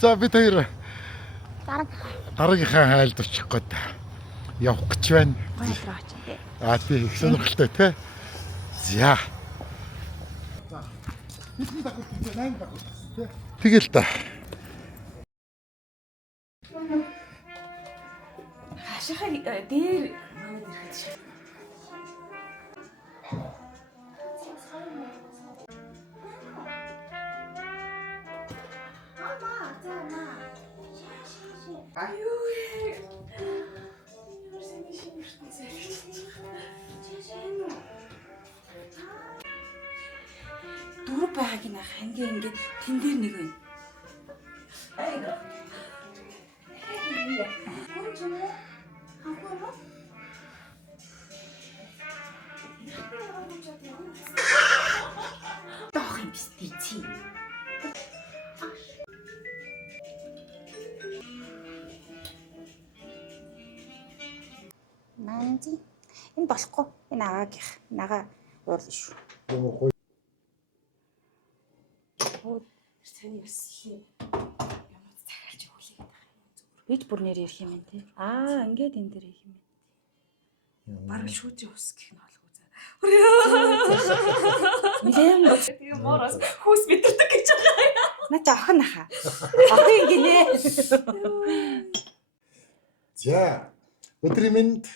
За бид хоёр дараагийнхаа хайлд очих гээд явах гэж байна. Гоёлроо очив тий. Тий их сонирхолтой тий. За. Бидний дагуу 8 дагуу тий. Тэгэл та. Хашихаа дээр манад ирэхэд шиг. Дөрөв байгааг нэ хангийн ингээд тэн дээр нэг байна. Дох юм биш тий. Манзи энэ болохгүй. Энэ агаагийнх. Нага уурлаа шүү. Сэний бас юм цагаалж өгүүлээ гэдэг юм зүгээр. Бид бүр нэр ирэх юм тий. Ингээд энэ дээр ирэх юм. Бараг шүүжийн ус гэх нь олгүй заа. Нэлээн боч. Тэгээ моороос хүүс мэдэрдэг гэж байгаа. Наа чи охин аха. Охин гинэ. За. Өдрийн мэнд.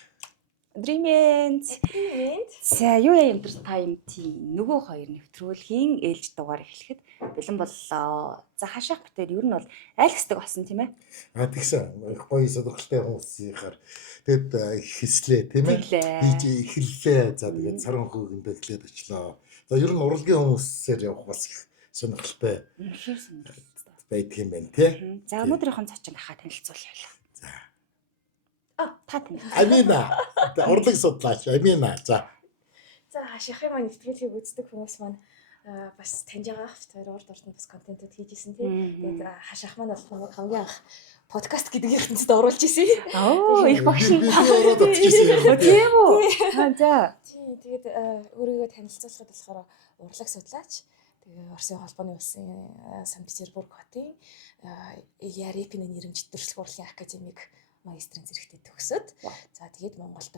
За юу юм дээр та юм тий. Нөгөө хоёр нэвтрүүлгийн ээлж дугаар эхлэхэд бэлэн боллоо. За хашаах битээр ер нь бол аль хэсэг болсон тийм ээ? Тэгсэн гоё сонирхолтой хүмүүсийнхаар тэгэд хэслээ тийм ээ? Хийж эхэллээ. За тэгээд саран хөөгэндөө эхлээд очлоо. За ер нь урлагийн хүмүүсээр явах бас их сонирхолтой. Үнэхээр сонирхолтой байдаг юм байна тий. За өнөөдрийнхэн цочин ахаа танилцуулъя. За. Та тань. Амина. Урлаг судлаач Амина. За. За хашихын маань нэвтрүүлгийг үздэг хүмүүс маань бас таньж байгаа хоёр урд ордонд бас контентууд хийж исэн тийм. Тэгээд хаших маань бол намайг хамгийн анх подкаст гэдэг ертөнцид оруулж исэн. Их багш нь ороод очижсэн. Тийм үү? За. Тийм тэгээд өөрийгөө танилцуулахад болохоор урлаг судлаач. Тэгээ Оросын холбооны улсын Санкт Петербург хотын Ярепины нэрмжит төрөлх урлагийн академик магистрийн зэрэгтээ төгсөөд за тэгээд Монголд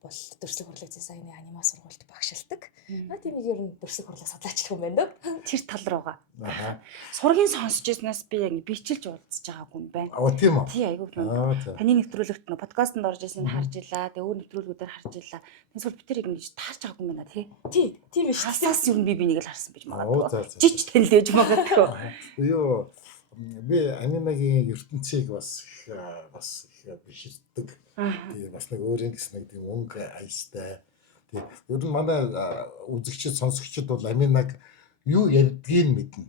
бол төрөлх урлаг дизайны анима сургуульд багшилдаг. Тийм нэг ер нь төрөлх урлаг судлаач юм байна дөө. Тэр тал руугаа. Сургийн сонсч ирснээс би яг бичилж уулзж байгаагүй юм байна. Тийм үү? Тий айгүй таны нэвтрүүлэгт нөө подкастт орж ирсэн харж илаа. Тэгээ өөр нэвтрүүлгүүдээр харж илаа. Тэгвэл би тэрийг ингэж таарч байгаагүй юм байна тий. Тийм биш. Хасаас ер нь би нэг л харсан биж магадгүй. Жиж танилж магадгүй. Юу би Аминагийн ертөнцийг бас их биширдэг. Тэгээ бас нэг өөрийн гэсэн нэг тийм өнгө аястай. Тэгээ ер нь манай үзэгчид сонсогчид бол Аминаг юу ярьдгийг мэднэ.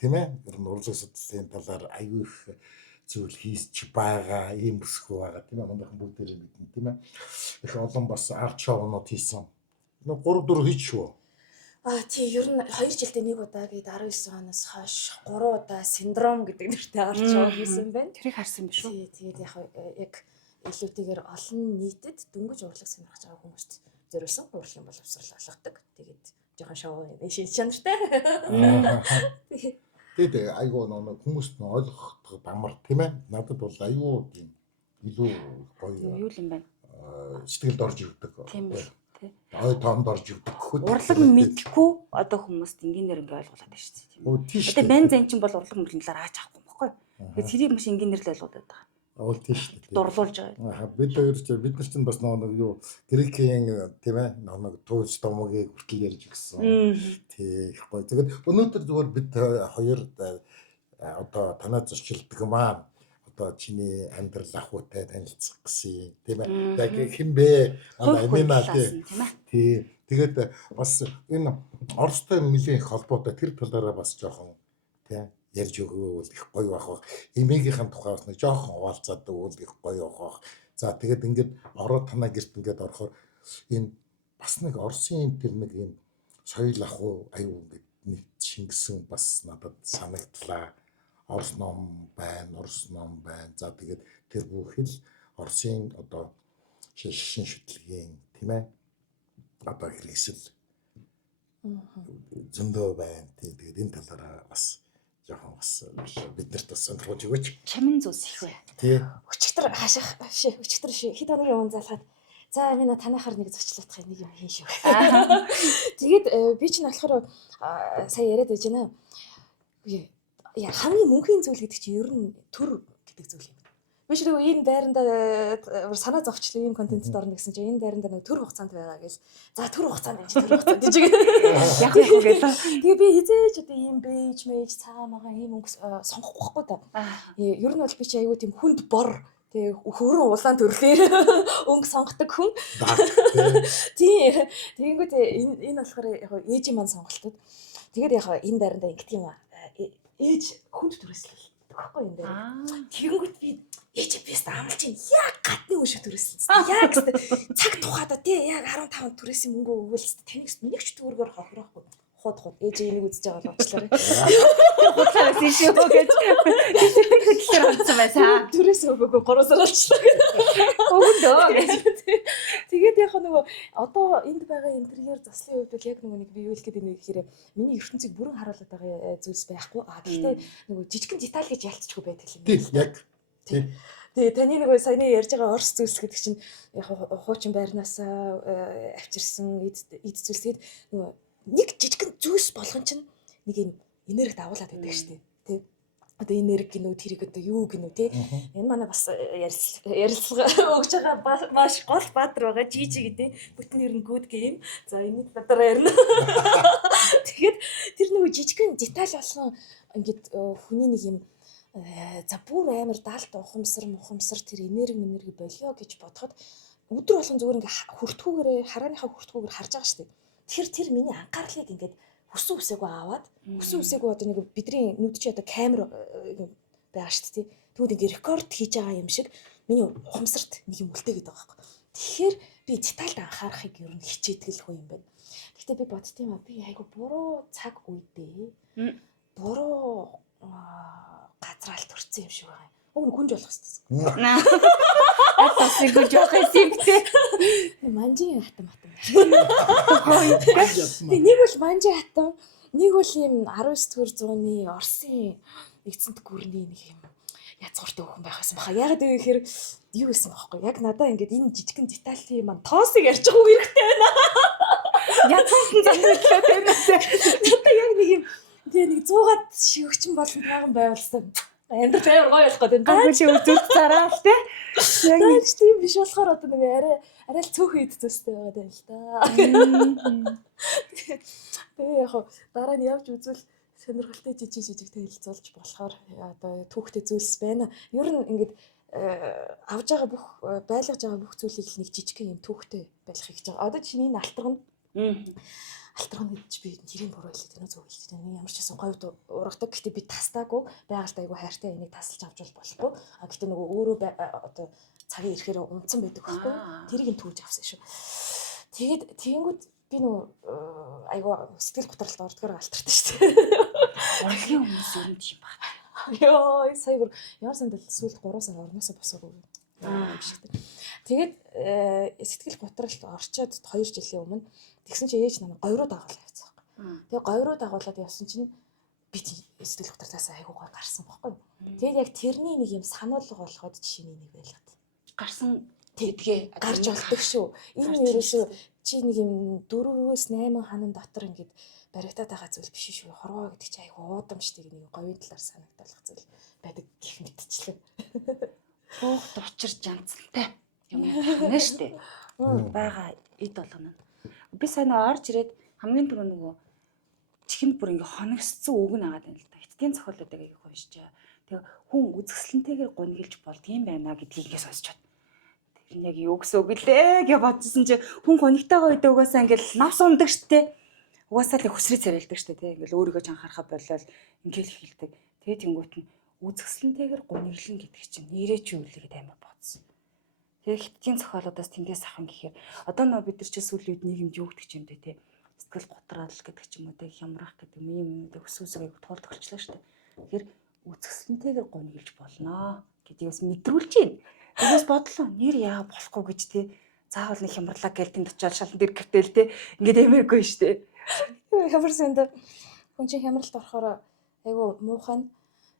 Тийм ээ? Ер нь урлаг судлалын талаар аюу их зүйл хийж байгаа, ийм бүсгүй байгаа. Тийм ээ? Манайхан бүгдээрээ мэднэ, тийм ээ? Их олон бас арт шоунууд хийсэн. 3-4 хийж шүү. Тий ер нь 2 жилдээ нэг удаа гээд 19 оноос хойш 3 удаа синдром гэдэг нэртэй арт шоу хийсэн байна. Тэрийг харсан биш үү? Тэгээд яг илүүтэйгээр олон нийтэд дөнгөж урлаг сонирхож байгаа хүмүүст зориулсан урлагийн боловсрол олгодог. Тэгээд жоохон шоу шин чанартай. Тэгээд айгуу нэг хүмүүст нь ойлгох бамар тийм ээ. Надад бол айгуу тийм илүү гоё юу юм бэ? сэтгэлд орж ирдэг. Тийм үү. Ой тоонд орж ирдэг гэхэд урлаг мэдхгүй одоо хүмүүст энгийнээр ингээ ойлгуулад байна шүү дээ тийм үү. Тэгээ байн зэн чинь бол урлаг мөрлийн талаар ааж авахгүй байхгүй. Тэгээ тэрийг маш энгийнээр л ойлгуулад байгаа. Ол тийш дээ. Дурлуулж байгаа. Бид хоёр бид нар чинь бас нэг юу грекийн тийм ээ нэг туус томогийг хүртэл ярьж гисэн. Тий их гоё. Тэгээд өнөөдөр зүгээр бид хоёр одоо танаа зочилдог маань одоо чиний амьдрал ахуйтай танилцах гэсэн тийм ээ. Яг хэн бэ? Амина тий. Тэгээд бас энэ Оростой нэлийн их холбоотой тэр талаараа бас жоохон тийм ярьж өгвөл их гоё байх. Эмээгийнхэн тухай бас нэг жоохон хуваалцаад өгвөл их гоё байх. За тэгээд ингээд ороод танаа гэрт ингээд орохоор энэ бас нэг Оросын тэр нэг юм соёл ахуй аюу ингээд нэг шингэсэн бас надад санагдлаа. Орос ном байна. За тэгээд тэр бүхэл Оросын одоо шин шүтлэгийн тийм ээ одоо хэрэгсэл зөндөө байна. Тэгээд энэ талаараа бас жоохон бас бид нарт бас сонирхож өгөөч. Чамин зүс их бай. Тий. Өчигдөр хашаах бишээ. Өчигдөр хэд хоногийн өмнө залгаад за минь танахаар нэг зочлоодох нэг юм хийн шүү. Тэгээд би ч болохоор сая яриад байж байна. Яа хамгийн мөнхийн зүйл гэдэг чинь ер нь төр гэдэг зүйл юм. Биш үү энэ байранда санаа зовчлоо ийм контентд орно гэсэн чинь энэ байранда нэг төр хугацаанд байгаа гэж. За төр хугацаанд энэ төр хугацаанд гэж. Яг яг гэлээ. Тэгээ би хизээч одоо ийм бэж цаамаага ийм өнгө сонгохгүй байхгүй да. Ер нь бол би чи аягүй тийм хүнд бор тэгээ хөрөн улаан төрлөөр өнгө сонгодог хүн. Тийм. Тэгэнгүүт энэ болохоор яг ээжийн маань сонголтод. Тэгээд яг энэ байранда ингэдэг юм аа. Ээж хүнд төрөслөл гэхгүй юм байна. Тэгэнгүүт би ээж бис амлж чинь яг гадны хүн шиг төрөсөн. Яг цаг тухайда тий яг 15 төрөөс мөнгө өгөөлс таньс нэг ч төгрөгөөр хохирохгүй. Хууд ээж энийг үзэж байгаа л уучлаарай. Худлаас ишээ гэж. Хөдлөр онцсон байсан. Төрөөс өгөөгүй 3 сар болчихлоо. Өгөндөө. Тэгээд яг нөгөө одоо энд байгаа интерьер заслын хувьд бол яг нөгөө нэг би юу хэлэх гээд байна гэхээр миний ертөнцийг бүрэн харуулдаг байгаа зүйлс байхгүй. Гэхдээ нөгөө жижигхэн деталь гэж ялцчихгүй байдаг юм. Тий, яг. Тий. Тэгээ таны нөгөө саяны ярьж байгаа орс зүйлс гэдэг чинь яг хуучин байрнаас авчирсан эд зүйлс тэгээд нөгөө нэг жижигхэн зүйлс болгон чинь нэг юм энерги давуулаад байдаг шүү дээ. Тэ. Одоо энерги гинүү тэрийг одоо юу гинүү те. Энэ манай бас ярилцлага өгж байгаа маш гол баатар байгаа жижиг гэдэг. Бүтэн ер нь good game. За энэ дараа ярина. Тэгэхээр тэр нөгөө жижигхэн деталь болгон ингээд хүний нэг юм за бүр амар даалт ухамсар тэр энерги болио гэж бодоход өдөр болгон зүгээр ингээ хүртгүүгээрээ харааныхаа хүртгүүгээр харж байгаа шүү дээ. Тэр миний анхаарлыг ингээд хүсэн үсээгүй аваад хүсэн үсээгүй одоо нэг бидний нүд чи одоо камер байгаа шүү дээ. Тэгвэл ингээ рекорд хийж байгаа юм шиг миний ухамсарт нэг юм үлдээгээд байгаа байхгүй. Тэгэхээр би детальд анхаарахыг ер нь хичээдэг л хөө юм байна. Гэхдээ би боддtiin ба би айгу буруу цаг үедээ буруу газраал төрсөн юм шиг байгаа юм. Уг нь гүнж болох хэвчээ. Атасыг гүнж явах юмтэй. Манжийн хатам. Нэг бол манжийн хатам, нэг бол ийм 19-р зууны Оросын нэгдсэнд гүрний нэг юм язгууртай хүн байхсан баха. Яг гэхээр юу гэсэн баахгүй. Яг надаа ингээд энэ жижигхэн детальын маань тоосыг ярьж байгаа үг хэрэгтэй байна. Язгууртан зангидлаад байна. Надаа яг нэг юм тэгээ нэг 100-аад шивгчин болон таахан байвалсан. Амьдрал амар гоё болох гэдэг. Гаггүй чи үзүүл цараа л те. Яг нэг тийм биш болохоор одоо нэг арай л цөөхөн ид төстэй байгаа юм л да. Тэгээ яг дараа нь явж үзвэл сонирхолтой жижиг танилцуулж болохоор одоо түүхтэй зүйлс байна. Ер нь ингээд авж байгаа бүх байлгаж байгаа бүх зүйлийг нэг жижигхэн юм түүхтэй байлгахыг гэж байгаа. Одоо чинь энэ алтарганд алтарганд гэж би нэрийн буруу хэлээд байна зөв хэлээд байна. Ямар ч гэсэн говьд ургадаг. Гэхдээ би тастаагүй байгальд айгүй хайртай энийг тасалж авч болохгүй. Гэхдээ нөгөө өөрөө одоо цагийн ирэхээр унтсан байдаг байхгүй. Тэрийг нь түүж авсан шүү. Тэгээд тэгэнгүүт би нөгөө айгүй сэтгэл готролд ордгоор алтартай шүү дээ. Урлагийн хүмүүс юм тийм байна. Йоо, сая бүр ямар сандал сүүлд 3 сар орноосоо босоогүй. Тэгээд сэтгэл готролд орчоод 2 жилийн өмнө тэгсэн чи ээж намайг говь руу дагуулсан явцсан байхгүй. Тэгээ говь руу дагуулад явсан чинь би сэтгэл готроос айгуу гой гарсан байхгүй. Тэгээд яг тэрний нэг юм сануулга болгоод жишээний нэг байлгаад. Гарсан гэдгээ гарч олдог шүү. Энэ ерөөсөө чи нэг юм 4-8 ханан дотор ингээд баригдаад байгаа зүйл биш шүү. Хорвоо гэдэг чи айгуу уудамштай нэг говийн талаар санагдах зүйл байдаг гэх мэтчлээ. Хөөхт учир жанцтай юм байна штэ. Бага эд болгоно. Би сайн орж ирээд хамгийн түрүү нөгөө чихэнд бүр ингээ хоногсцсон үг наагаад байна л да. Эцгийн зохиолуудыг аяг уншиж. Тэгээ хүн үзэсгэлэнтэйгээр гонглж болдгийм байна гэдгийг сонсчод. Тэр нь яг юу гэсэн үг лээ гэж бодсон чи хүн хоногтойгоо үедээ угаасаа ингээл навс ундаг штэ. Угаасаа л хүсрээ царайлдаг штэ тий. Ингээл өөрийгөө ч анхаарахаа болол ингээл хэлдэг. Тэгээ тэнгуут нь үзэсгэлэнтэйгээр гонглон гэдэг чинь нэрээ чи юу лээ гэдэг амар бодсон. Тэгээ хитгэн зохиолуудаас тэндээс ахын гэхээр одоо нөө бид нар ч сүүлийн үед нийгэмд юу гэдэг юм бэ те сэтгэл готрал гэдэг ч юм уу те хямрах гэдэг юм өсвөсөг туулд орчлоо шүү дээ. Тэгэхээр үзэсгэлэнтэйгээр гонглж болно гэдгийг бас мэдрүүлж байна. Тэгээс бодлоо нэр яа болохгүй гэж те заавал нэг хямрлаа гээл тэнд очиад шалан дээр гэвтэл те ингээд эмээргүй шүү дээ. Ямар санд хүн чинь хямралд орохоор айгу муухай.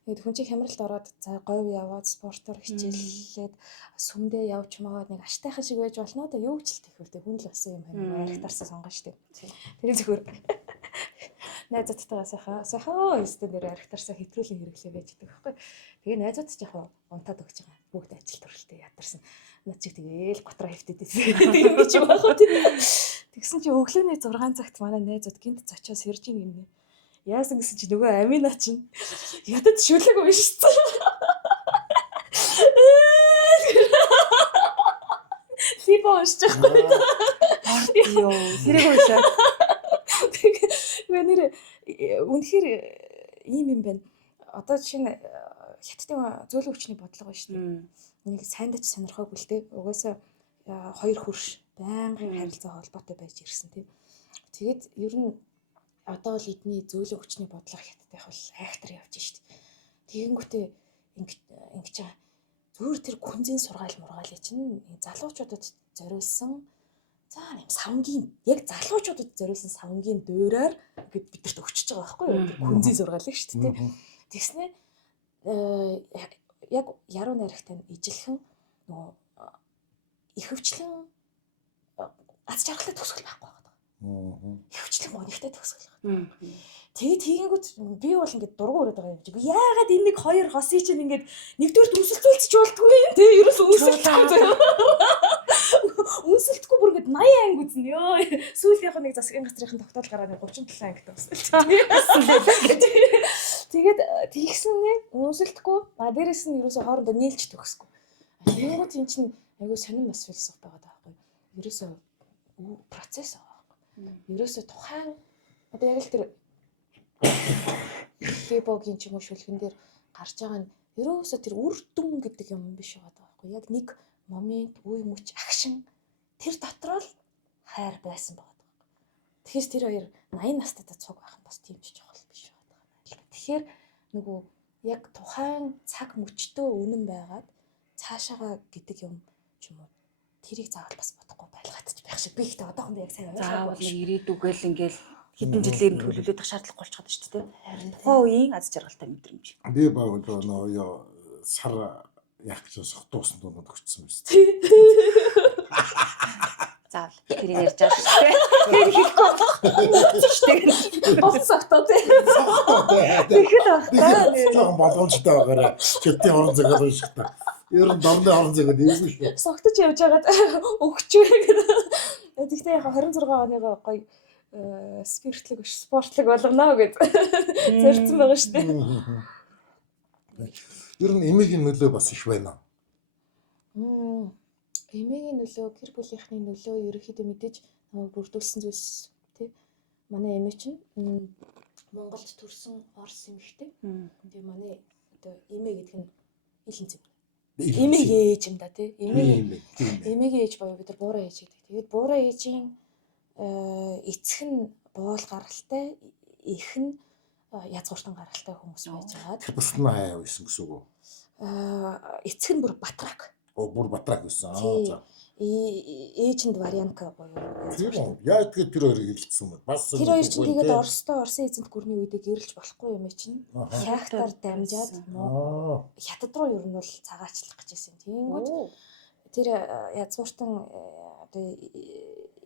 Тэгээд хүн чинь хямралд ороод за говь яваад спортоор хичээллээд сүмдээ явж магаад нэг аштайхан шиг байж болно да юу ч л тэхвэр хүн л басан юм байна. Аригтарсан сонгоо штеп. Тэр зөвхөр найзуудтайгаа сайхан өстө нэр аригтарсан хэтрүүлэн хэрэглээ байж байгаа байхгүй. Тэгээ найзууд ч яг унтаад өгч байгаа. Бүгд ажил төрөлтэй ядарсан. Над чиг тэгээл готроо хөвтөдөөс. Тэгээ ч юм аах тий. Тэгсэн чи өглөөний 6 цагт манай найзууд гинт зочиос ирж ийн гинэ. Яасан гэсэн чи нөгөө Амина чинь ядад шүлэг уншсан. Либо уншиж байгаа. Йоо, тэрийг уншаа. Тэгээ нэр үнэхээр ийм юм байна. Одоо жишээ нь хятадын зөөлөн хүчний бодлого байна шүү дээ. Нэг сайндаж сонирхоогүй л дээ. Угаасаа хоёр хөрш байнгын харилцаа холбоотой байж ирсэн тийм. Тэгээд ер нь одоо л эдний зөөлөн хүчний бодлого хятадынх бол айхтар явж штт. Тэгэнгүүтээ ингэж зүгээр тэр күнзийн сургаал мургаалыг чинь залуучуудад зориулсан за юм савнгийн яг залуучуудад зориулсан савнгийн дуурайар гэд бидэрт өгчөж байгаа байхгүй юу? Тэр күнзийн сургаалыг штт тийм. Тэгснэ яг яруу найрагтай ижилхэн нөгөө ихэвчлэн аз жаргалтай төгсгөл байхгүй байгаа. Ихэвчлэн гонигтай төгсгөл. Тэгэнгүүт би бол ингээд дургу өрөөд байгаа юм чи. Яагаад энэ нэг хоёр хосыг чинь ингээд нэгдүгээр өсөлтүүлчих болтгүй юм. Тэгээ ерөөс өсөлтөхгүй. Өсөлтөхгүй бүр ингээд 80 анги үзнэ ёо. Сүүл яг нэг засгийн газрын тогтоол гараад 37 ангид өсөлт. Тэгээд тэгсэн нэг өсөлтөхгүй. Дээрээс нь ерөөсө хоорондоо нийлж төгсөхгүй. Тэгэнгүүт эн чинь айгуу сонирн бас философи байгаа даахгүй. Ерөөсө процесс байгаа. Ерөөсө тухайн одоо яг л тэр либогийн ч юм уу шүлгэн дээр гарч байгаа нь ерөөсө тэр үр дүн гэдэг юм биш байгаа даахгүй. Яг нэг момент үе мөч агшин тэр дотроо л хайр байсан байгаа даахгүй. Тэгэхээр тэр хоёр 80 настай цуг байх нь бас тийм ч чухал биш байгаа даа. Тэгэхээр нөгөө яг тухайн цаг мөчтөө үнэн байгаад цаашаага гэдэг юм ч юм уу тэрийг заавал бас бодохгүй байлгаадч байх шиг би ихтэй одоохондоо яг сайн заавал нэг ирээдүгэл ингээл хэдэн жилээр нь төлөвлөдөх шаардлага болчиход шүү дээ. Тухайн үеийн аз жаргалтай мэдрэмж. Би баг нөө сар яг гэж сохтуусан дунууд өгчсөн байсан. Заавал тэрийг ярьж байгаа шүү дээ. Тэр хэлэхгүй шүү дээ. Бос сохтоо тий. Тэгэхэд баг. Жоохон боломжтой байгаарай. Чөлтийн орон зайг уншихтаа. Ер нь домны орон зайг дэвгүй шүү. Согтож явж байгаад өгчөө гэдэг. Тэгтээ яг 26 оныгоо гоё спиртлэг биш спортлог болгоно гэж зорьсон байгаа шүү дээ. Ер нь эмээгийн нөлөө бас их байна. Эмээгийн нөлөө, гэр бүлийнхний нөлөө ерөөхдөө мэдээж бүрдүүлсэн зүйлс тий. Манай эмээ чинь Монголд төрсэн Орос эмэгтэй. Тэгээ манай одоо эмээ гэдэг нь илэн зэв. Эмээгийн ээж юм да тий. Эмээгийн ээж боёо бид нар буураа ээж гэдэг. Тэгээд буураа ээжийн эцэг нь боол гаралтай, их нь язгууртан гаралтай хүмүүс байж байгаа. Тэр бас наа байсан гэсэн үг үү? Эцэг нь бүр батрак. Бүр батрак байсан. За. Ээжинд варианка боёо. Яа тэгээд тэр хоёрыг хэлчихсэн юм бас. Тэр хоёр чинь тэгээд Орсын эзэнт гүрний үедээ гэрэлж болохгүй юм чинь. Хяхтаар дамжаад хятад руу ер нь бол цагаачлах гэж байсан. Тэгэнгүүт тэр язгууртан одоо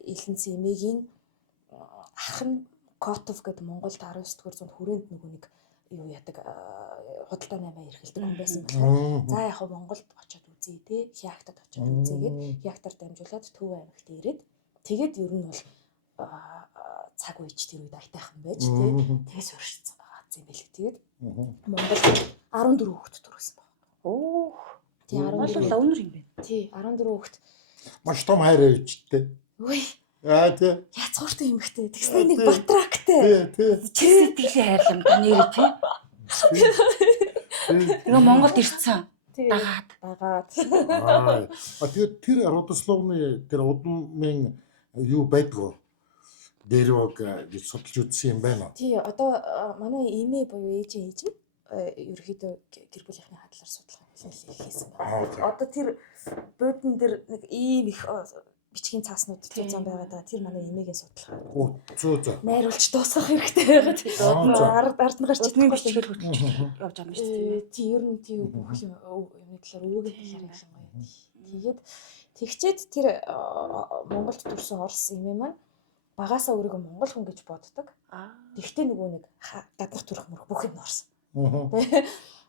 илэнц эмээгийн ах нь Котов гэдэг Монголд 19-р зуунд хүрээнд нөгөө нэг юу яадаг худалдаа наймаа эрхэлдэг хүн байсан болохоор за яг Монголд очиод үзье те хяхтад очиод үзьегээд хяхтаар дамжуулаад Төв аймагт ирээд тэгээд ер нь бол цаг үеч тэр үед айтайхан байж те тэгээс уршицсан байгаа юм байл. Тэгээд Монголд 14 хүүхэд төрүүлсэн байна. Оо. Тий 14 өнөр юм байна. Тий 14 хүүхэд. Маш том хайр ээжтэй. Үгүй. Тий. Язгууртай эмэгтэй. Тэгснэ нэг батрактай. Тий. Чи сэтгэлийн хайрлам та нэр тий. Нөгөө Монголд ирсэн. Дагаад. Тэгээд тэр родословны тэр удмын юу байдгүй. Дэрвэг гэж судалж үзсэн юм байна. Тий одоо манай эмээ буюу ээж нь ерөөхдөө гэр бүлийнхний хадлаар судалгаа хийсэн байна. Одоо тэр буудан дээр нэг ийм их бичгийн цааснууд зузаан байгаад байгаа. Тэр манай эмээгийн судалгаа. Зөө зөө. Найруулж дуусгах хэрэгтэй байгаад ард нь гарч Бидний чадахгүй бичгээр хөтлөж явж байгаа юм шүү дээ. тийм ер нь тийм бүх юм юмны талаар өвөгийн талаар ялангуяа. Тэгээд тэгчээд тэр Монголд төрсэн Орос эмээ маань багаасаа өөрийгөө монгол хүн гэж боддог. Тэгвэл нөгөө нэг гаднах төрх мөрөх бүх юм орсон.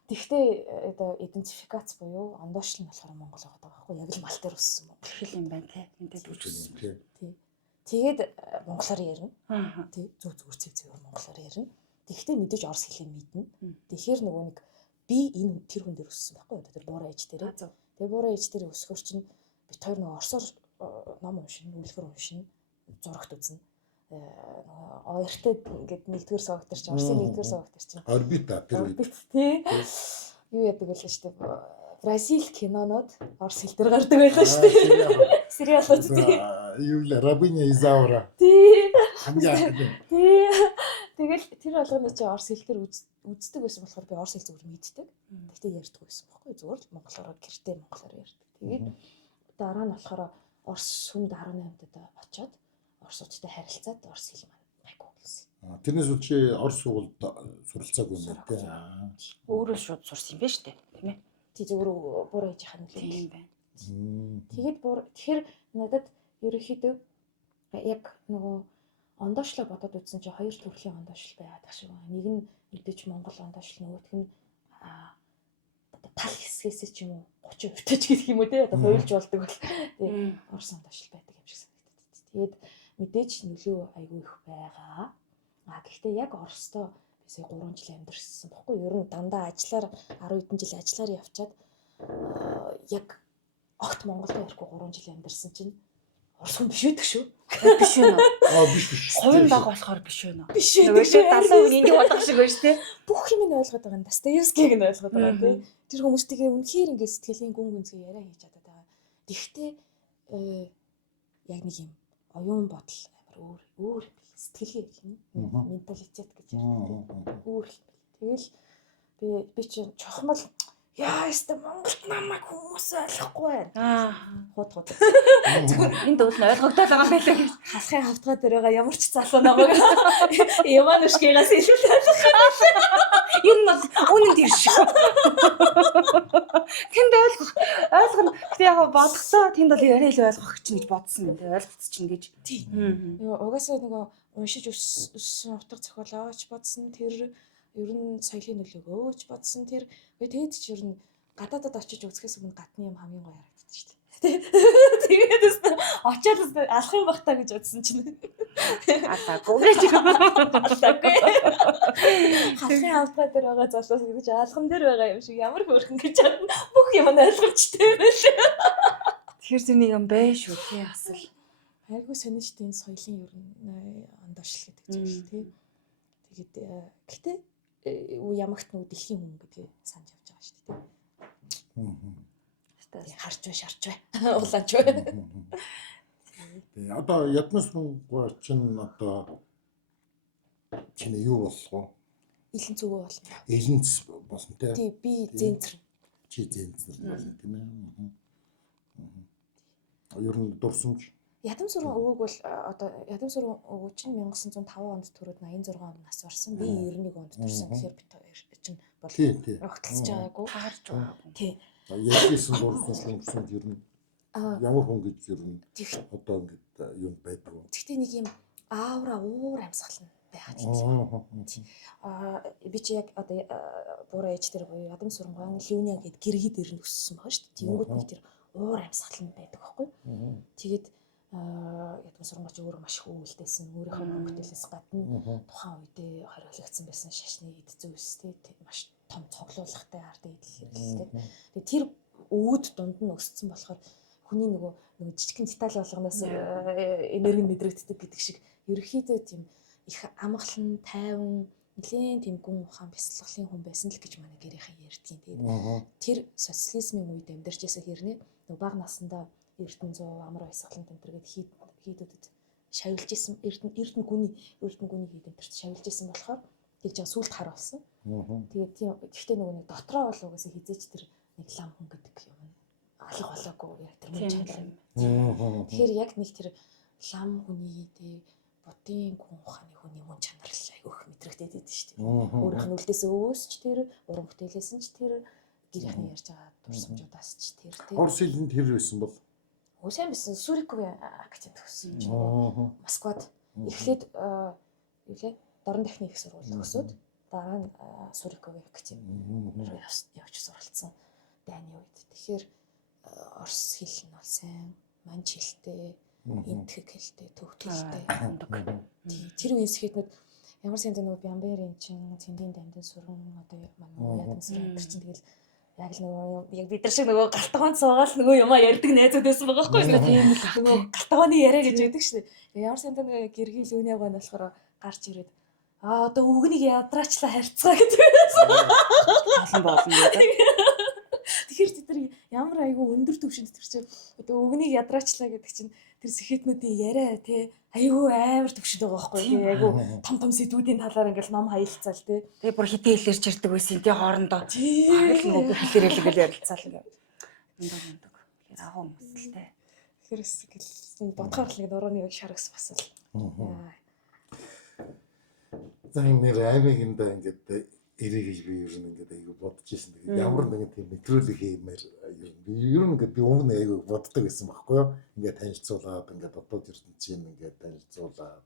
Тэгвэл одоо идентификац буюу ондоошлол нь болохоор монгол байгаа байхгүй яг л мал дээр өссөн монгол Хэл юм байна те. Энтэд үжсэн. тий. Тэгээд монголоор ярина. Тий. Зүгээр цэвэр монголоор ярина. Тэгвэл мэдээж орос хэлийг мэднэ. Тэгэхээр нөгөө нэг би энэ тэр хүн дээр өссөн байхгүй одоо тэр буурай ээж дээр. Тэгээ буурай ээж дээр өсгөр чинь бит хоёр нөгөө орсоор ном уншина, үлгэр уншина, зурагт үзнэ. Оёртой ингээд нэгдүгээр сувагт чинь Орсын нэгдүгээр сувагт чинь орбита орбит тий юу яадаг байлаа шүү дээ Бразил кинонод орс хэл дээр гардаг байлаа шүү дээ сериалууд тий юу л Рабиня Изаура тий хамгийн тий тэгэл тэр болгоны чи орс хэл дээр үздэг байсан болохоор би орс хэл зүгээр мэддэг гэхдээ ярьдаг байсан байхгүй зүгээр л монголоор гэртээ монголоор ярьдаг тэгээд дараа нь болохоор орс хүнд 18-д очоод орсуудтай харилцаад орс хэл маань айгуу болсон. Тэрнээс үл чи орс сургуульд суралцаагүй юм тий. Өөрөө шууд сурсан юм байна шүү дээ. Тийм ээ. Тий зөв буурай ээжийнх нь Тийм байна. Тэгээд тэгэхээр надад ерөнхийдөө яг нөгөө ондоошлоо бодоод үзсэн чи хоёр төрлийн ондоошлол байгаад байгаа шүү. Нэг нь мэдээж монгол ондоошлол нөгөөх нь тал хэсгээс ч юм уу 30% ч гэх юм уу тий одоо хуйлж болдог бол тий орс ондоошлол байдаг юм шиг санагдаад. Тэгээд мэдээж нөлөө айгүй их байгаа. Гэхдээ яг Оростой бисээ 3 жил амьдэрсэн баггүй. Ер нь дандаа ажиллаар 10 хэдэн жил ажиллаар явчаад яг огт Монголд ярихгүй 3 жил амьдэрсэн чинь Орос хүн биш үү шүү. Биш үү? Биш. Хувийн баг болохоор биш үү? Биш үү? Нөгөө шиг 70% энийг бодох шиг байна шүү дээ. Бүх юм нь ойлгоод байгаа юм. Достоевскийг нь ойлгоод байгаа тийм. Тэр хүмүүстэйгээ үнэхээр ингээд сэтгэлийн гүн гүнзгий яриа хийж чадаад байгаа. Тэгвэл яг нэг юм оюун бодол амар өөр сэтгэлгээ юм. Менталитет гэж ярьдаг. Өөр л. Тэгэл би чинь чухмал яа ёстой Монголд намайг хүмүүс ойлгохгүй байна. Хууд. Энд бол ойлгогдоод байгаа байлаа гэж. Халахын хавтгай дээр байгаа ямар ч залуу намайг Иванушкигаас илүү ойлгох. Энэ бол үнэн тэр шүү. Тэнд ойлгоно. Гэтэ яг бодохдоо тэнд бол яриа илүү ойлгох чинь гэж бодсон юм. Ойлгоцчихно гэж. Тийм. Угаасаа нөгөө уншиж өссөн утга зохиол аваач бодсон тэр ер нь соёлын нөлөөгөө өөч бодсон тэр тэгээд ч ер нь гадаадад очиж үзэхээс өмнө гадны юм хамгийн гоё харагддаг шүү дээ. Тэгээд очиад алах юм бах та гэж бодсон чинь алаагүй гэж. алаагүй. Халахын хавтгай дээр байгаа залуус гэж алган дээр байгаа юм шиг ямар хөөрхөн гэж бодно. Бүх юм нь ойлгомжтой байлаа. Тэр зэнийг юм бай шүү тий асал. Айгуу сонирхтой энэ соёлын ер нь ондоошлол гэдэг зүйл тий. Тэгээд гэхдээ ямагт нөгөө дэлхийн хүн гэдгийг санаж явж байгаа шүү дээ. Харж бай, шарж бай. Улаанч бай. Одоо яднаас руу чинь одоо чиний юу болох вэ? Илэн зүгөө болно. Элэнц болно тий. Тий, би зэнцэр. Чи зэнцэр болно тийм ээ. Ер нь дурсамж. Ядам сүрэн өвөг бол одоо ядам сүрэн өвөг чинь 1905 онд төрөөд 86 онд нас барсан. Би 91 онд төрсэн. Тэгэхээр бит чинь бол огтлж байгаагүй. Харж байгаагүй. Тий. Яжсэн дурсамж юмсан ер нь ямар хүн гэж ер нь одоо ингэж юм байдаг. Гэхдээ нэг юм аавра уур амьсгал нь байгаа юм. Би чи яг одоо буурай ээж дээр буюу ядам сүрэн гоон Лүня гэд гэргид ирнэ өссөн байгаа шүү дээ. Тэнгүүд нэг тэр уур амьсгал нь байдаг байхгүй. Тэгээд ядам сүрэн гоч өөрөө маш их өвөлдсөн. Өөрийнхөө хөнгөлөөс гадна тухайн үедээ хориглогдсон байсан шашны эд зүйлс тий маш том цоглуулгатай ард идэл хэрэглэдэг. Тэгээд тэр өвөд дунд нь өссөн болохоор хүний нөгөө жижигхэн деталь болгоноос энерги мэдрэгддэг гэдэг шиг ерөөхдөө тийм их амгалан тайван нэлээд тийм гүн ухаан бясалгалын хүн байсан л гэж манай гэрийнхэн ярьдгийн. Тэгээд тэр социализмын үед амьдарч байсан хэрнээ нөгөө бага насандаа Эрдэнэ 100 амар баясгалан тэмдэргээд хийдүүдэд шавилж исэн Эрдэнэ гүний хийд тэмдэрт шавилж исэн болохоор тэгж байгаа сүлд хар болсон. Тэгээд тийм гэхдээ нөгөө нэг дотроо бол угаасаа хизээч тэр нэг лам хүн гэдэг юм алга болоогүй яг тэр Тийм мөн чанар. юм. Тэгэхээр яг нэг тэр лам хүний тий будын гүн ухааны хүний мөн чанар л айгүйх мэдрэгдээд байдаг шүү дээ. Өөрийнх нь үлдээс өөсч тэр уран бүтээлээс нь ч тэр гэрийнхний ярьж байгаа дурсамжуудаас ч тэр тий. Орос хэлэнд тэр байсан бол Оо сайн байсан. Суриковын академид төгссөн юм чинь. Москвад эхлээд юу лээ? Дорн техник их сургууль төгсөөд дараа нь Суриковын академид явж суралцсан дайны үед. Тэгэхээр орос хэл нь бол сайн, манж хэлтэй, энтхэг хэлтэй, төвт хэлтэй. Тэр үеийн сэхэтнүүд ямар сайн нөгөө Бямберийн чин, Цэндийн дамдын сүрэн одоо манай ядан сүрэн энэ чинь тэгэл яг л нөгөө яг бид нар шиг нөгөө галтгоонд суугаал нөгөө юмаа ярьдаг найзууд байсан байгаа байхгүй юу? Тийм л нөгөө галтгооны яриа гэж байдаг шнэ. Ямар сайн нөгөө гэргийл үнээг нь болохоор гарч ирээд одоо үгнийг ядраачлаа харьцгаа гэдэг байсан. Олон гэдэг. Тэгэхээр бид нар ямар айгүй өндөр түвшинд тэр чинь одоо үгнийг ядраачлаа гэдэг чинь тэр сэхэтнүүдийн яриа тий айгүй амар түвшинд байгаа байхгүй тий айгүй том сэдвүүдийн талаар ингээл ном хаялцаал тий. Тэгээ бүр хитэ хэлээр чирдэг байсан тий хоорондоо. Баг л нөгөө хэлээр хэлгээл ярилцаал ингээд. Өндөг. Тэгэхээр агуу хүмүүсэлтэй. Тэгэхээр бодхоор л нэг нурууны яг шаргас бас л. За энэ аймагинда ингээд ирэх гэж би ер нь ингээд айгүй бодож ирсэн. Тэгээд ямар нэгэн тийм нэвтрүүлэг хиймээр ер нь ингээд би өмнө айгүй боддог байсан байхгүй юу? Ингээд танилцуулаад ингээд одоо ертөнцийн ингээд танилцуулаад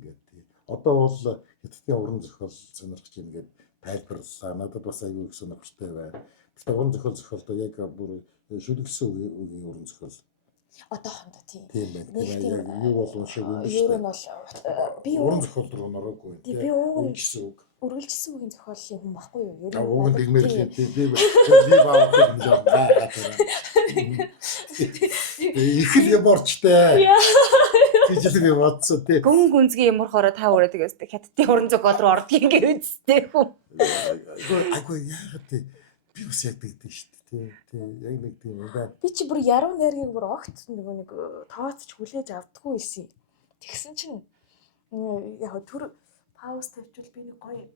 ингээд тийм. Одоо бол хятадын уран зохиол сонирхож ингээд тайлбарлаа. Надад бас айгүй их сонирхолтой байна. Гэхдээ уран зохиол зохиолдоо яг бүр шүлгсэн үеийн уран зохиол. Одоохондоо тийм. Тийм байна. Яг юу бол уншиг юм шүү. Ер нь бол би уран зохиол руу нөрөөгүй. Би уг нь гэсэн үг. Үргэлжсэн үгийн зохиолын хүн баггүй юу? Ер нь уг нь тэгмэр би баадаг юм жаа байгаа. Их л юм орчтой. Тийж би бодсон тий. Гүн гүнзгий юмрахаараа та үрээд гэстэй хятадын уран зохиол руу ордгийг ингээ үздэй хүн. Айгүй яагаад тий би бас яддаг дээ шүү дээ тий. Яг нэг тийм юм байна. Би чи бүр яруу найргийг бүр огт нөгөө нэг тооцч хүлээж авдаггүй байсан. Тэгсэн чинь яг түр пауз тавьчвал би нэг гоё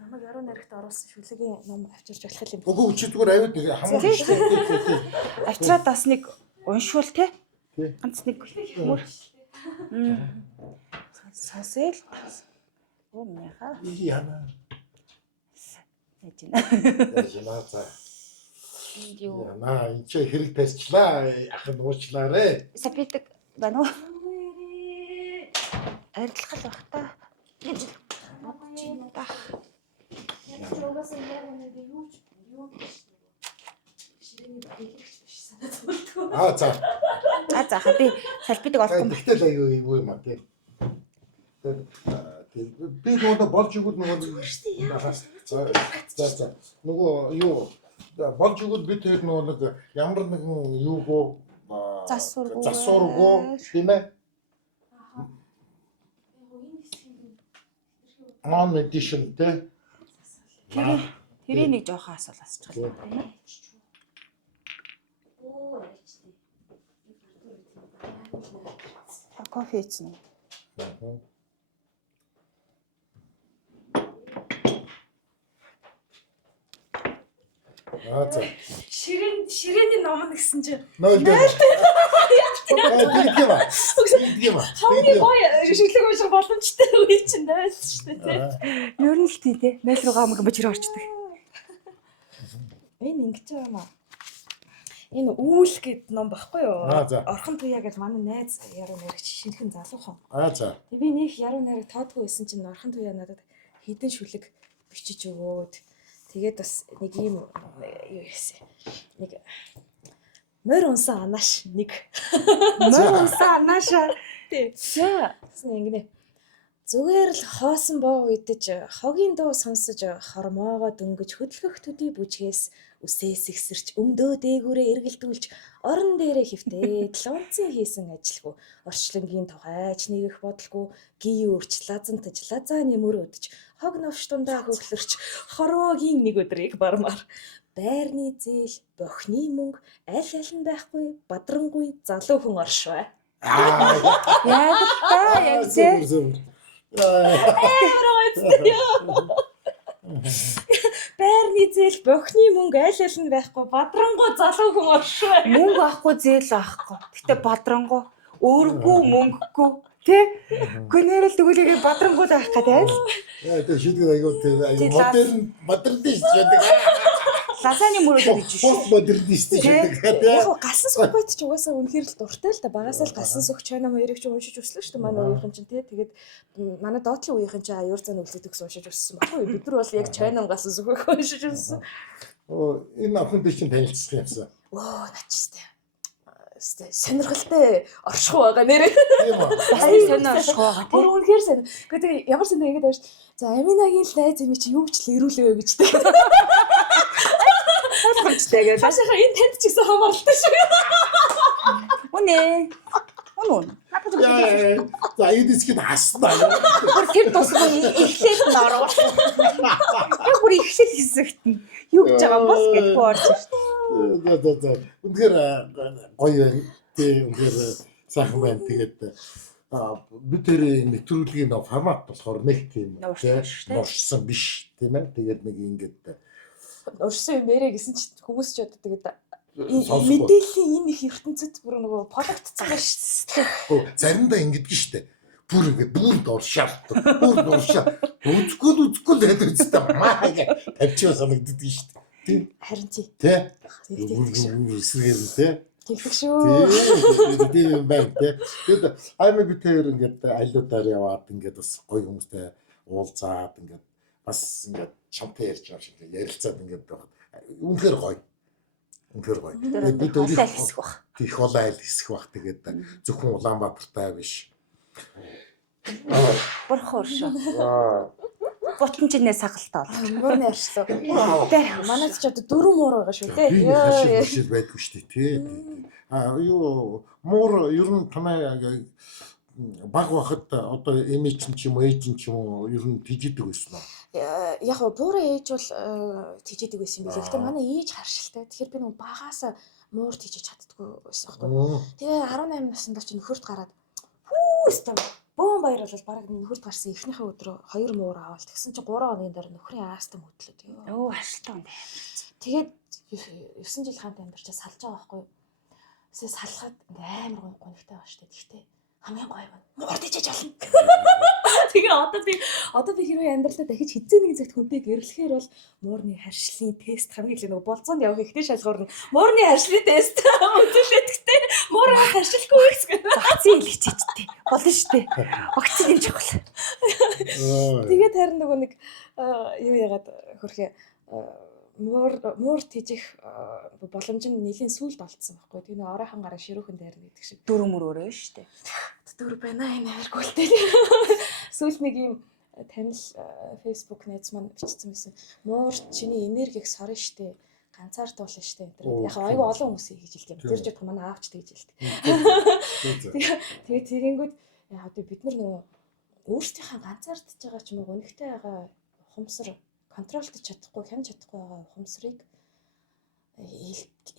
намайг яруу найрагт оруулсан шүлгийн ном авчирч болох юм. Үгүй чи зүгээр аваад хамаагүй шүү дээ. Авчираад бас нэг уншвал тий. Ганц нэг мөр. Сасэл. Өмнөхаа. Яна. Яжина. Яна за. Яна энэ хэрэг тарьчлаа. Ахын уучлаарэ. Сапитэг байна уу? Арилгах л бах та. Бодож байна да. Яг чугаас яагаад юу ширэний бэлэгч биш санаад болтгоо. За. За би салбитыг олохгүй. Тэгтэл аюу юм аа тий. Би нөгөө болж өгвөл нөгөө за нөгөө юу болж өгвөл би тэр нөгөө нэг ямар нэгэн юугоо засваргуу тийм ээ. On edition тий. Тэрийг нэг жоохон асуулаас ч байна тийм ээ. Кофе ийцэн. За. Ширээний ном гэсэн чинь 0 дээ. Тийм аа. Хамгийн гоё шүлэг уушиг боломжтой үе чинь 0 шүү дээ. Ер нь л тий те. 0 руугаа мэг бочроо орчдөг. Энэ ингэж байгаа юм аа. Энэ үүл гэд ном баггүй юу? Орхон туяа гэж манай найз яруу найрагч шинхэн залуухан. За. Тэг би нөх яруу найраг тоодгүй байсан чинь орхон туяа надад хідэн шүлэг бичиж өгөөд тэгээд бас нэг юм юу яасан. Нэг морь унсан анааш нэг. Морь унсан анааш. Тэг. Тэгсэн ингэнэ. Зүгээр л хоосон боо идэж хогийн дуу сонсож хормоогоо дөнгөж хөдөлгөх төдий бүжгээс үсээс ихсэрч өмдөө дээгүүрээ эргэлдүүлж орон дээрээ хөвтээд лунцын хийсэн ажилгүй орчлонгийн тухайч нэгэх бодолгүй гий өөрч лазантаж лазааны мөрөөдөж хог новш дундаа хөглөрч хороогийн нэг өдрийг бармаар байрны зээл бохны мөнгө аль аль нь байхгүй бадрангүй залуу хүн оршвэ. Яг та яг зэ. Байрны зээл зээл бохны мөнгө аль аль нь байхгүй бадрангуй залуу хүн оршоо. Мөнгө авахгүй зээл авахгүй. Гэтэ бадрангуй өөргөө мөнгөгүй тий. Гүнэрэл тгүүлийг бадрангуй авах гэдэг. Тэр шийдгээр аюу модернист гэдэг. Лазаны мөрөд гэж шүү. Пост модернист гэдэг. Яг галсан сүх бод ч угаасаа үнэхээр л дуртай л да. Багасаа л галсан сүх Чайна хоёрыг ч уншиж өслөө шүү дээ. Манай уугийнхан чинь тий. Тэгээд манай доотлын уугийнхан чинь аюур цан үлдээд гэсэн уншиж өссөн баггүй. Бид нар бол яг Чайна галсан сүхийг уншиж өссөн. Энэ ахын би чинь танилцсан юмсан. Начистэй. Сонирхолтой оршихуй байгаа нэрээ. Тийм үү. Бас сонир орших байгаа тий. Үнэхээр сонир. Гэхдээ ямар сонир ингэж байна. За Аминагийн л найз юм чи юу ч л ирүүлээ гэж тий. Ойлгомжтой гэж. Хашаа энэ танд ч гэсэн хамааралтай шүү. Үнэ. Үнэ. За эдисгэд хаснаа. Бүр тэр тусмаа эхлээд нь ороо. Яг бүр эхлэл хэсэгт нь юу гэж байгаа юм бол гэдгүү орж ирсэн. За. Үнэхээр гоё байна. Тий үнэхээр сайхан байна. Тэгээд бид тэр нэвтрүүлгийн формат болохоор нэг тийм нуршсан биш тийм ээ. Тэгээд нэг ингэдэг Урьсан юм нэрэ гэсэн чи хүмүүс ч одоо тэгээд мэдээллийн энэ их ертөнцид бүр нөгөө продуктцсан ба шүү. Заримдаа ингэдэг штэ. Бүр ингэ бүрд уршаалт. Бүрд уршаа. Үзгүй л байдаг үстэй маа гэ. Тавьчаа санагддаг штэ. Тийм. Харин тий. Тэ. Эсрэгээр нь тэ. Тэгэх шүү. Тийм байна тэ. Тэгээд аймаг бид тэр ингээд айлуудаар яваад ингээд бас гоё хүмүүстэй уулзаад ингээд бас ингээд чамтай ярьж байгаа шиг ярилцаад ингээд байгаа. Үнэхээр гоё. Үнэхээр гоё. Бид өөрийн хэсэх баг. Тийх олон айл хэсэх баг. Тэгээд зөвхөн Улаанбаатартай биш. Бурхан өршөө. Бутанчнээс сагалтай бол. Мөрний аршлуу. Манайд ч одоо 4 муур байгаа шүү дээ. Яа байдгүй шүү дээ тий. Юу муур ер нь танай баг бахад одоо эмээч ч юм уу ээж ч юм уу ер нь тижидэг байсан уу? Яг буураа ээж бол тижидэг байсан юм билээ. Гэтэ манай ээж харшилтай. Тэгэхээр би нэг багаасаа муур тижиж чаддгүй байсан байхгүй. Тэгээ 18 наснда чи нөхөрт гараад хүүстэ бөөн баяр бол баг нөхөрт гарсан эхнийхээ өдрөө 2 муур аваад тэгсэн чи 3 хоногийн дараа нөхрийн аастан хөдлөө. Өө ашлтаа юм. Тэгээд 9 жил хамт амьдарч салж байгаа байхгүй. Тэсээ салахад амар гонхтой байгаа шүү дээ. Тэгтээ хамгийн гоё юм. Муур тижиж олно. Тэгээ одоо би хэрвээ амьдралдаа дахиж хэзээ нэгэн цагт хүнтэй гэрлэхээр бол муурны харшлын тест хамгийн их нөгөө болцоонд явах ихтэй шалгуур нь муурны харшлын тест үзүүлээд гэхдээ муураа харшлахгүй гэсэн. Вакцины хэлчихтэй. Болно шүү дээ. Вакцины юм чухал. Тэгээд харин нөгөө нэг юу яагаад хөрхөө муур тижих боломж нь нэлийн сүүлд олдсон байхгүй. Тэгээ нэг оройхон гараа ширүүхэн дээр гэдэг шиг. Дөрөв мөрөөрөө шүү дээ. Дөр байна энэ авиргуултай. Сүүл нэг юм танил Facebook найз маань бичсэн байсан. Муур чиний энергиг сорно штэ. Ганцаар туулна штэ. Яг айгүй олон хүмүүс хийж хэлдэг юм. Тэр жод манай аавч тэгж хэлдэг. Тэгээ тэгэнгүүт яг одоо бид нар нөгөө өөрсдийнхээ ганцаардж байгаа ч юм уу гонхтой байгаа ухамсар контролдож чадахгүй, хянаж чадахгүй байгаа ухамсарыг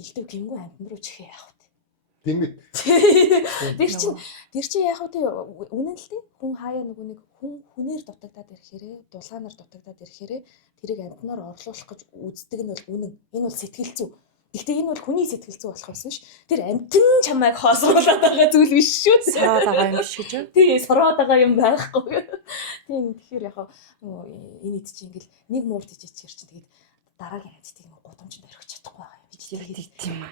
илдэв гимгүй амтан руу чихээ явах. Тийм ээ. Тэр чинь яг үү үнэн л дээ. Хүн хаяа нөгөө нэг хүнээр дутагдаад ирэхээрээ, дулгаанаар дутагдаад ирэхээрээ тэрийг амтнаар орлуулах гэж үздэг нь бол үнэн. Энэ бол сэтгэл зүй. Гэхдээ энэ бол хүний сэтгэл зүй болох байсан ш. Тэр амтэн чамайг хоосруулаад байгаа зүйл биш шүү. Сороод байгаа юм шиг үү? Тий, сороод байгаа юм байхгүй. Тийм тэгэхээр яг энэ ид чинь ингээл нэг муур тижээчихэр чинь тэгээд дараагийн амьтдыг нэг гудамжинд орхиж чадахгүй байгаа юм. Тийм үү.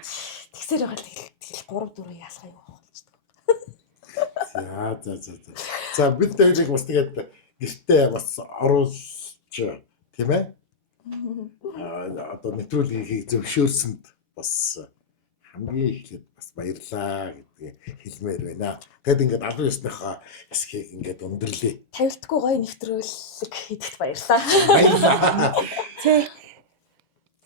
Тэгсээр байгаа тэгэл 3-4 яалах юм болчихдог. За бид тэрийг бас тэгээд гэртээ бас оруулж тийм ээ. Одоо нэвтрүүлгийг зөвшөөрсөнд бас хамгийн эхлээд бас баярлаа гэдгийг хэлмээр байна. Тэгэд ингээд 19-ныхаа хэсгийг ингээд өндөрлөө. Тавилтгүй гоё нэвтрүүлэг хийдэгт баярлаа. Баярлаа.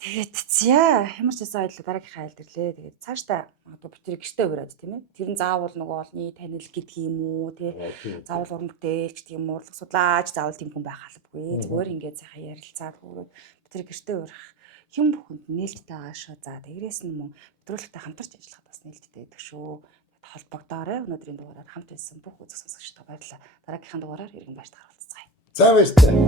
Тэгээд зя ямар ч байсан айлуу дараагийнхаа айл дэрлээ. Тэгээд цаашдаа одоо бид тэрийг гэртээ ураад тийм ээ. Тэр нь заавал нөгөө олны танил гэдэг юм уу тий. Заавал уран бүтээлч гэдэг юм уу, урлаг судлаач заавал тийм хүн байх албагүй. Зүгээр ингээд сайхан ярилцаад өөрөө бид тэрийг гэртээ урах юм бүхэнд нээлттэй байгаа шүү. За тэгрээс нь мөн нэвтрүүлэгтэй хамтарч ажиллахад бас нээлттэй байдаг шүү. Холбогдоорой. Өнөөдрийн дугаараар хамт байсан бүх үзэг сонсогчдод баярлалаа. Дараагийнхаа дугаараар иргэн баяртай харилцгаая. За баярлалаа.